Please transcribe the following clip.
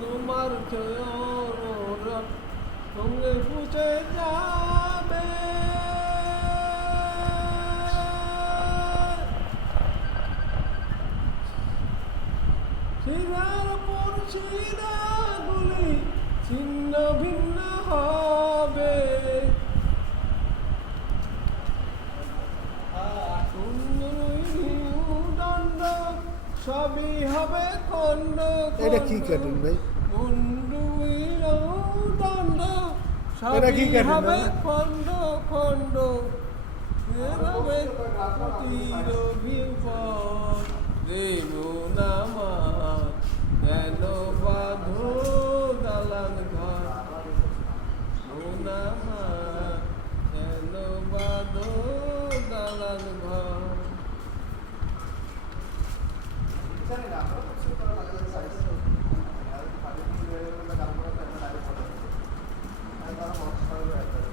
তোমার সঙ্গে পুষে যাবে শিরার পর শিরাগুলি ছিন্ন ভিন্ন হবে দণ্ড সবই হবে খণ্ড এটা কি কার্টুন ভাই? দণ্ড এটা কি সবই কার্টুন হবে ভাই? খণ্ড খণ্ড হবে কুটির বিপদ দেব নামা কেন বাঁধো দালান ঘর নামা কেন বাঁধো দালান ঘর জানি না আমরা কিছু করা লাগে সাইজ আর পানি দিয়ে গান করা একটা ডাইরেক্ট পড়ে আর তারা মত করে